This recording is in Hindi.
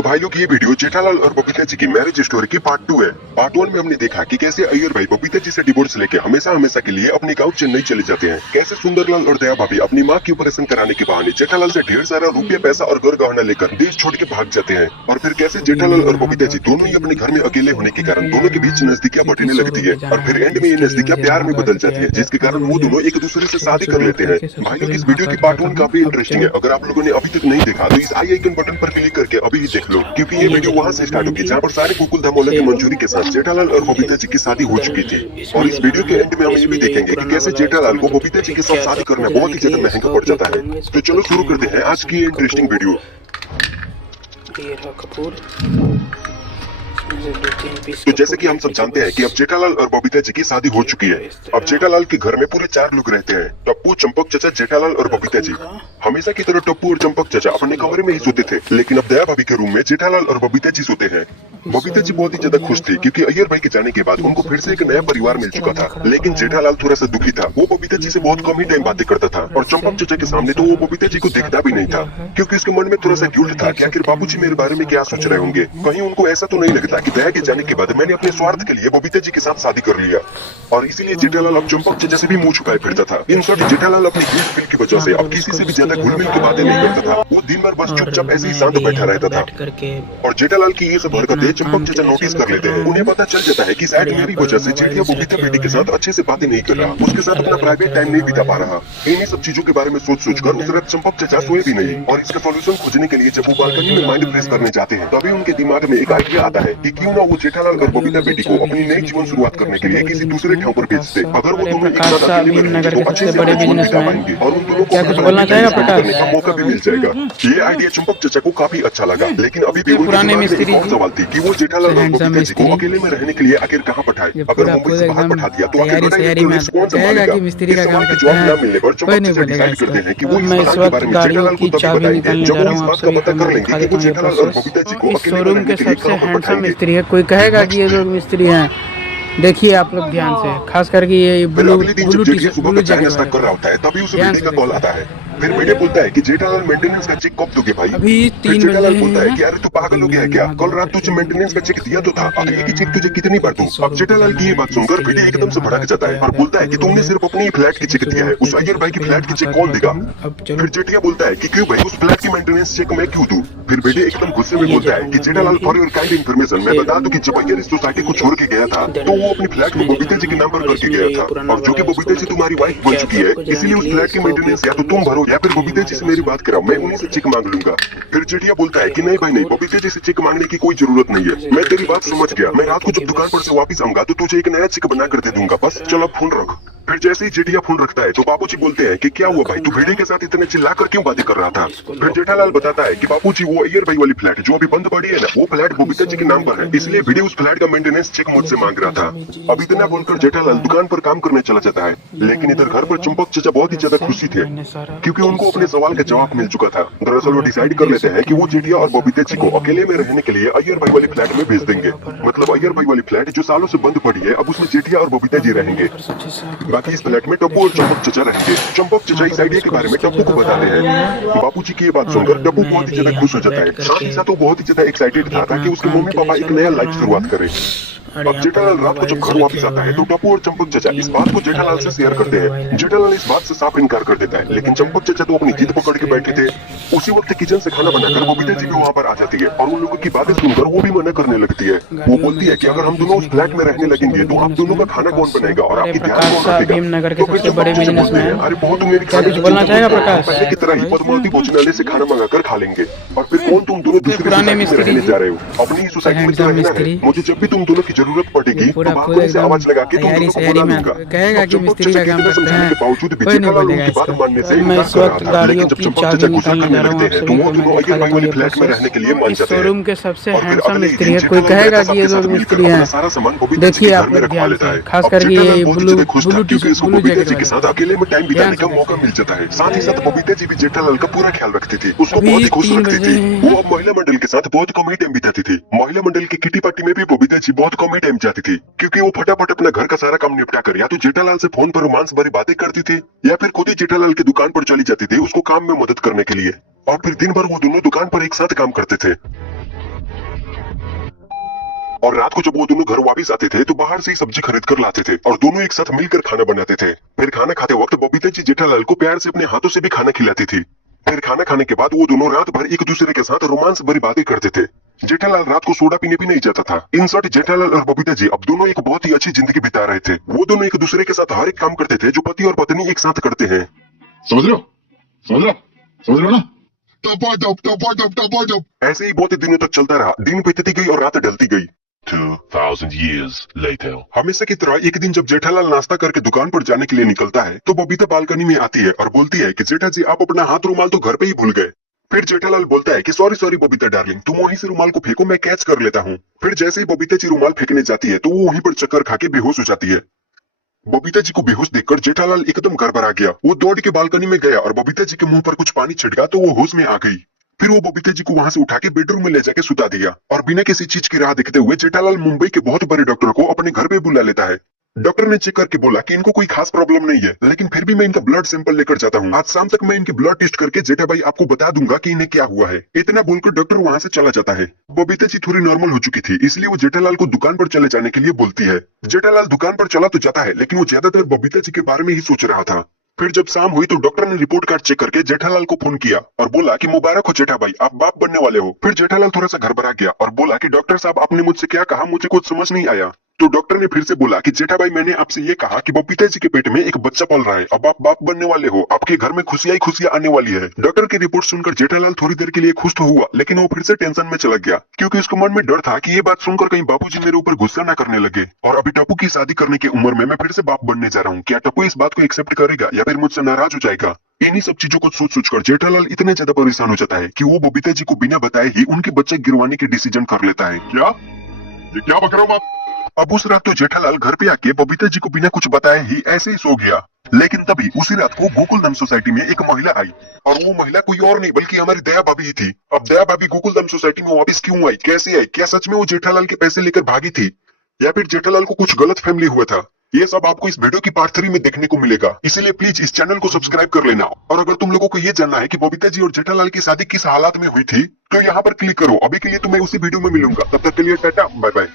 तो भाई लोग ये वीडियो जेठालाल और बबीता जी की मैरिज स्टोरी की पार्ट 2 है। पार्ट 1 में हमने देखा कि कैसे अय्यर भाई बबीता जी से डिवोर्स लेके हमेशा हमेशा के लिए अपनी गांव चेन्नई चले जाते हैं। कैसे सुंदरलाल और दया भाभी अपनी मां की ऑपरेशन कराने के बहाने जेठालाल से ढेर सारा रुपया पैसा और घर गहना लेकर देश छोड़ के भाग जाते हैं। और फिर कैसे जेठालाल और बबीता जी दोनों ही अपने घर में अकेले होने के कारण दोनों के बीच नजदीकियां बढ़ने लगती है और फिर एंड में ये नजदीकियां प्यार में बदल जाती है, जिसके कारण वो दोनों एक दूसरे से शादी कर लेते हैं। भाई लोग इस वीडियो की पार्ट 1 काफी इंटरेस्टिंग है। अगर आप लोगों ने अभी तक नहीं देखा तो इस आई आइकन बटन पर क्लिक करके अभी ही देख लो, क्योंकि ये वीडियो वहां से स्टार्ट होगी जहां पर सारे गोकुल धामोला की मंजूरी के साथ जेठालाल और बबीता जी की शादी हो चुकी थी। और इस वीडियो के एंड में हम ये भी देखेंगे कि कैसे जेठालाल को बबीता जी के साथ शादी करना बहुत ही ज्यादा महंगा पड़ जाता है। तो चलो शुरू करते हैं आज की इंटरेस्टिंग वीडियो। तो जैसे कि हम सब जानते हैं कि अब जेठालाल और बबीता जी की शादी हो चुकी है। अब जेठालाल के घर में पूरे 4 लोग रहते हैं, टप्पू, चंपक चचा, जेठालाल और बबीता जी। हमेशा की तरह टप्पू और चंपक चचा अपने कमरे में ही सोते थे, लेकिन अब दया भाभी के रूम में जेठालाल और बबीता जी सोते हैं। बबीता जी बहुत ही ज्यादा खुश थी क्योंकि अय्यर भाई के जाने के बाद उनको फिर से एक नया परिवार मिल चुका था। लेकिन जेठालाल थोड़ा सा दुखी था। वो बबीता जी से बहुत कम ही टाइम बातें करता था और चंपक चचा के सामने तो वो बबीता जी को देखता भी नहीं था, क्योंकि उसके मन में थोड़ा सा गिल्ट था कि आखिर बाबूजी मेरे बारे में क्या सोच रहे होंगे। कहीं उनको ऐसा तो नहीं लगता कि दया के जाने के बाद मैंने अपने स्वार्थ के लिए बबीता जी के साथ शादी कर लिया। और इसीलिए जेठालाल अब चंपक चचा से भी मुंह छुपाए फिरता था। इन शॉर्ट, जेठालाल अपनी गिल्ट फील की वजह से अब किसी से भी ज्यादा घुल मिल के बातें नहीं करता था। वो दिन भर बस चुपचाप ऐसे ही शांत बैठा रहता था। और जेठालाल की ये सब हरकतें चंपक चचा नोटिस कर लेते हैं। उन्हें पता चल जाता है कि शायद मेरी वजह से जेठिया बबीता बेटी के साथ अच्छे से बातें नहीं कर रहा, उसके साथ अपना प्राइवेट टाइम नहीं बिता पा रहा। इन्हीं सब चीजों के बारे में सोच कर उस रात चंपक चचा सोए भी नहीं। और इसका सॉल्यूशन खोजने के लिए जब वो बालकनी में माइंड फ्रेश करने जाते हैं, तभी उनके दिमाग में एक आइडिया आता है कि क्यों ना वो जेठालाल और बबीता बेटी को अपनी नई जीवन शुरुआत करने के लिए किसी दूसरे ठाव पर भेज दे। अगर वो दोनों एक साथ अकेले में रहेंगे तो अच्छे से अपना जीवन बिता पाएंगे और उन दोनों को कुछ बोलना चाहेगा प्रकाश? करने का मौका भी मिल जाएगा। ये आइडिया चंपक चचा को काफी अच्छा लगा, लेकिन अभी भी उनके पुराने दिमाग में मिस्त्री एक और सवाल थी कि वो जेठालाल और बबीता जी को अकेले में रहने के लिए आखिर कहाँ पठाए। अगर मुंबई से बाहर पठा दिया तो आखिर तैयारी में कौन संभालेगा? कि मिस्त्री का इस काम सवाल के करते जवाब हैं, न मिलने पर कोई चंपक नहीं चचा बोलेगा डिसाइड इसको। करते हैं कि वो इस मैं इस प्लान के वक्त बारे में गाड़ियों जेठालाल को की तभी चाबी बताएंगे निकालने जब जा वो रहा इस हूँ। बात आप का सभी पता को कर मैं लेंगे दिखा कि देता वो हूँ ये जेठालाल और प्रोसेस। बबीता जी को इस अकेले में शोरूम रहने के के लिए सबसे कहाँ पर हैंडसम पठाएंगे। मिस्त्री है। कोई कहेगा कि ये लोग मिस्त्री हैं? देखिए आप लोग ध्यान से, खास करके ये फिर ब्लू अगले दिन जब ब्लू टी जेठिया शर्ट सुबह ब्लू का चाय जैकेट नाश्ता कर वाले। रहा होता है, तभी उसे ध्यान मीडिया से का कॉल देखिए। आता है। फिर मीडिया बोलता है कि जेठालाल मेंटेनेंस का चेक कब दोगे भाई? अभी फिर 3 जेठालाल बजे बोलता है हैं। कि अरे तू पागल हो गया है क्या? कल रात तुझे मेंटेनेंस का चेक दिया तो था, अब एक ही चेक तुझे कितनी बार दूं? अब जेठालाल की ये बात सुनकर मीडिया एकदम से भड़क जाता है और बोलता है कि तुमने सिर्फ अपनी ही फ्लैट की चेक दिया है, उस अय्यर भाई की फ्लैट की चेक कौन देगा? फिर जेठिया बोलता है कि क्यों भाई, उस फ्लैट की मेंटेनेंस चेक मैं क्यों दूं? फिर मीडिया एकदम गुस्से में बोलता है कि Jethalal for your kind information, मैं बता दूं कि जब अय्यर इस सोसाइटी को छोड़ के गया था तो वो अपनी फ्लैट को बबीता जी के नाम पर करके गया था, और जो कि बबीता जी तुम्हारी वाइफ बन चुकी है, इसीलिए उस फ्लैट की मेंटेनेंस या तो तुम भरो या फिर बबीता जी से मेरी बात कराओ, मैं उन्हीं से चेक मांग लूंगा। फिर जेठिया बोलता है कि नहीं भाई नहीं, बबीता जी से चेक मांगने की कोई जरूरत नहीं है, मैं तेरी बात समझ गया, मैं रात को जब दुकान पर से वापस आऊंगा तो तुझे एक नया चेक बना कर दे दूंगा, बस चल अब फोन रख। फिर जैसे ही जेठिया फोन रखता है तो बाबूजी बोलते हैं कि क्या हुआ भाई, तू भेड़िए के साथ इतने चिल्ला कर क्यों बातें कर रहा था? फिर जेठालाल बताता है कि बाबूजी वो अय्यर भाई वाली फ्लैट जो अभी बंद पड़ी है ना, वो फ्लैट बबीता जी के नाम पर है, इसलिए भेड़िया उस फ्लैट का मेंटेनेंस चेक मुझसे मांग रहा था। अब इतना बोलकर जेठालाल दुकान पर काम करने चला जाता है, लेकिन इधर घर पर चंपक चचा बहुत ही ज्यादा खुशी थे क्योंकि उनको अपने सवाल का जवाब मिल चुका था। दरअसल वो डिसाइड कर लेते हैं कि वो जेठिया और बबीता जी को अकेले में रहने के लिए अय्यर भाई वाली फ्लैट में भेज देंगे। मतलब अय्यर भाई वाली फ्लैट जो सालों से बंद पड़ी है, अब उसमें जेठिया और बबीता जी रहेंगे, बाकी इस फ्लैट में टप्पू और चंपक चचा रहेंगे। चंपक चचा इस आइडिया के बारे में टप्पू को बताते हैं। बापूजी की ये बात सुनकर टप्पू बहुत ही ज्यादा खुश हो जाता है, साथ ही साथ वो बहुत ही ज्यादा एक्साइटेड था ताकि उसके मम्मी पापा एक नया लाइफ शुरुआत करें। अब जेठालाल रात को जब घर वापस आता है तो टप्पू और चंपक चचा इस बात को जेठालाल से शेयर करते हैं। जेठालाल इस बात से साफ इनकार कर देता है, लेकिन चंपक चचा तो अपनी जिद पकड़ के बैठे थे। उसी वक्त किचन से खाना बनाकर बबीता जी भी वहाँ पर आ जाती है और उन लोगों की बातें सुनकर वो भी मना करने लगती है। वो बोलती है कि अगर हम दोनों उस फ्लैट में रहने लगेंगे तो आप दोनों का खाना कौन बनाएगा और आपकी ध्यान कौन रखेगा? भीमनगर के तो फिर सबसे चंपक बड़े चचा बोलते हैं, बिजनेसमैन। अरे बहुत मेरी क्या कुछ बोलना चाहेगा प्रकाश? पहले की तरह ही पद्मावती भोजनालय से खाना मंगा कर खा लेंगे। और फिर कौन तुम दोनों दूसरी पुराने सोसाइटी में मिस्त्री रहने जा रहे हो? अपनी ही सोसाइटी में तो रहना है। मुझे जब भी तुम दोनों की जरूरत पड़ेगी तो बालकनी से आवाज लगा के तुम दोनों को बुला लूंगा। कहेगा कि मिस्त्री का काम करते हैं, के बावजूद भी कोई नहीं जेठालाल बोलेगा उनकी बात इसको। मानने से मैं इनकार इस कर वक्त रहा था, लेकिन गाड़ियों जब की चंपक चाबी चचा गुस्सा निकालने करने जा रहा हूँ। लगते आप हैं तो सभी वो को मैं दोनों दिखा अय्यर भाई देता हूँ वाली ये फ्लैट में रहने प्रोसेस। के लिए मान इस जाते हैं। शोरूम के सबसे और फिर हैंडसम अगले ही मिस्त्री दिन है। कोई जेठालाल कहेगा मेहता कि ये साहब के लोग साथ मिस्त्री मिलकर हैं? अपना सारा सामान बबीता जी देखिए के घर आप में लोग रखवा ध्यान लेता से, है। खास अब करके जेठालाल ये बहुत ही ब्लू ज्यादा खुश था ब्लू टी क्योंकि उसको ब्लू बबीता जैकेट जी के वाला। साथ अकेले में टाइम बिताने का ध्यान से मौका देखिए। मिल जाता है। साथ ही साथ बबीता जी भी जेठालाल का पूरा ख्याल रखती थी, उसको अभी बहुत ही खुश 3 रखती बजे थी। हैं। वो अब महिला मंडल के साथ बहुत कम ही टाइम बिताती थी। महिला मंडल की किटी पार्टी में भी बबीता जी बहुत कम ही टाइम जाती थी क्योंकि वो फटाफट अपना घर का सारा काम निपटा कर या तो जेठालाल से फोन पर रोमांस भरी बातें करती थी या फिर खुद ही जेठालाल की दुकान पर चली जाती थी उसको काम में मदद करने के लिए। और फिर दिन भर वो दोनों दुकान पर एक साथ काम करते थे। और रात को जब वो दोनों घर वापस आते थे तो बाहर से ही सब्जी खरीद कर लाते थे और दोनों एक साथ मिलकर खाना बनाते थे। फिर खाना खाते वक्त बबीता जी जेठालाल को प्यार से अपने हाथों से भी खाना खिलाती थी। फिर खाना खाने के बाद वो दोनों रात भर एक दूसरे के साथ रोमांस भरी बातें करते थे। जेठालाल रात को सोडा पीने भी नहीं जाता था। इन शॉर्ट जेठालाल और बबीता जी अब दोनों एक बहुत ही अच्छी जिंदगी बिता रहे थे। वो दोनों एक दूसरे के साथ हर एक काम करते थे जो पति और पत्नी एक साथ करते हैं। समझ रहे हो? समझ रहे हो? समझ रहे हो ना? टप ऐसे ही बहुत दिनों तक चलता रहा। दिन बीतती गई और रात ढलती गई। 2000 years later. हमेशा की तरह एक दिन जब जेठालाल नाश्ता करके दुकान पर जाने के लिए निकलता है तो बबीता बालकनी में आती है और बोलती है कि जेठा जी आप अपना हाथ रुमाल तो घर पे ही भूल गए। फिर जेठालाल बोलता है कि सॉरी बबीता डार्लिंग, तुम वहीं से रुमाल को फेंको, मैं कैच कर लेता हूँ। फिर जैसे ही बबीता जी रुमाल फेंकने जाती है तो वो वहीं पर चक्कर खा के बेहोश हो जाती है। बबीता जी को बेहोश देखकर जेठालाल एकदम गड़बड़ा गया। वो दौड़ के बालकनी में गया और बबीता जी के मुंह पर कुछ पानी छिड़का तो वो होश में आ गई। फिर वो बबीता जी को वहां से उठा के बेडरूम में ले जाके सुता दिया और बिना किसी चीज की राह देखते हुए जेठालाल मुंबई के बहुत बड़े डॉक्टर को अपने घर पे बुला लेता है। डॉक्टर ने चेक करके बोला कि इनको कोई खास प्रॉब्लम नहीं है, लेकिन फिर भी मैं इनका ब्लड सैंपल लेकर जाता हूँ। आज शाम तक मैं इनके ब्लड टेस्ट करके जेठा भाई आपको बता दूंगा कि इन्हें क्या हुआ है। इतना बोलकर डॉक्टर वहां से चला जाता है। बबीता जी थोड़ी नॉर्मल हो चुकी थी, इसलिए वो जेठालाल को दुकान पर चले जाने के लिए बोलती है। जेठालाल दुकान पर चला तो जाता है, लेकिन वो ज्यादातर बबीता जी के बारे में ही सोच रहा था। फिर जब शाम हुई तो डॉक्टर ने रिपोर्ट कार्ड चेक करके जेठालाल को फोन किया और बोला कि मुबारक हो जेठा भाई, आप बाप बनने वाले हो। फिर जेठालाल थोड़ा सा घबरा गया और बोला कि डॉक्टर साहब आपने मुझसे क्या कहा, मुझे कुछ समझ नहीं आया। तो डॉक्टर ने फिर से बोला कि जेठा भाई मैंने आपसे ये कहा कि बबीता जी के पेट में एक बच्चा पल रहा है, अब आप बाप बनने वाले हो, आपके घर में खुशियां ही खुशियां आने वाली है। डॉक्टर की रिपोर्ट सुनकर जेठालाल थोड़ी देर के लिए खुश तो हुआ, लेकिन वो फिर से टेंशन में चला गया क्योंकि उसके मन में डर था कि ये बात सुनकर कहीं बापूजी मेरे ऊपर गुस्सा ना करने लगे। और अभी टप्पू की शादी करने की उम्र में मैं फिर से बाप बनने जा रहा हूँ। क्या टप्पू इस बात को एक्सेप्ट करेगा या फिर मुझसे नाराज हो जाएगा? इन्हीं सब चीजों को सोच सोचकर जेठालाल इतने ज्यादा परेशान हो जाता है कि वो बबीता जी को बिना बताए ही उनके बच्चे गिरवाने की डिसीजन कर लेता है। क्या? ये क्या बक रहे हो आप? अब उस रात तो जेठालाल घर पे आके बबीता जी को बिना कुछ बताए ही ऐसे ही सो गया। लेकिन तभी उसी रात को गोकुलधाम सोसाइटी में एक महिला आई और वो महिला कोई और नहीं बल्कि हमारी दया भाभी ही थी। अब दया भाभी गोकुलधाम सोसाइटी में वापस क्यों आई, कैसे आई, क्या सच में वो जेठालाल के पैसे लेकर भागी थी या फिर जेठालाल को कुछ गलत फैमिली हुआ था, ये सब आपको इस वीडियो की पार्ट 3 में देखने को मिलेगा। इसीलिए प्लीज इस चैनल को सब्सक्राइब कर लेना। और अगर तुम लोगों को ये जानना है कि बबीता जी और जेठालाल की शादी किस हालात में हुई थी तो यहाँ पर क्लिक करो। अभी के लिए तो मैं उसी वीडियो में मिलूंगा, तब तक के लिए टाटा बाय बाय।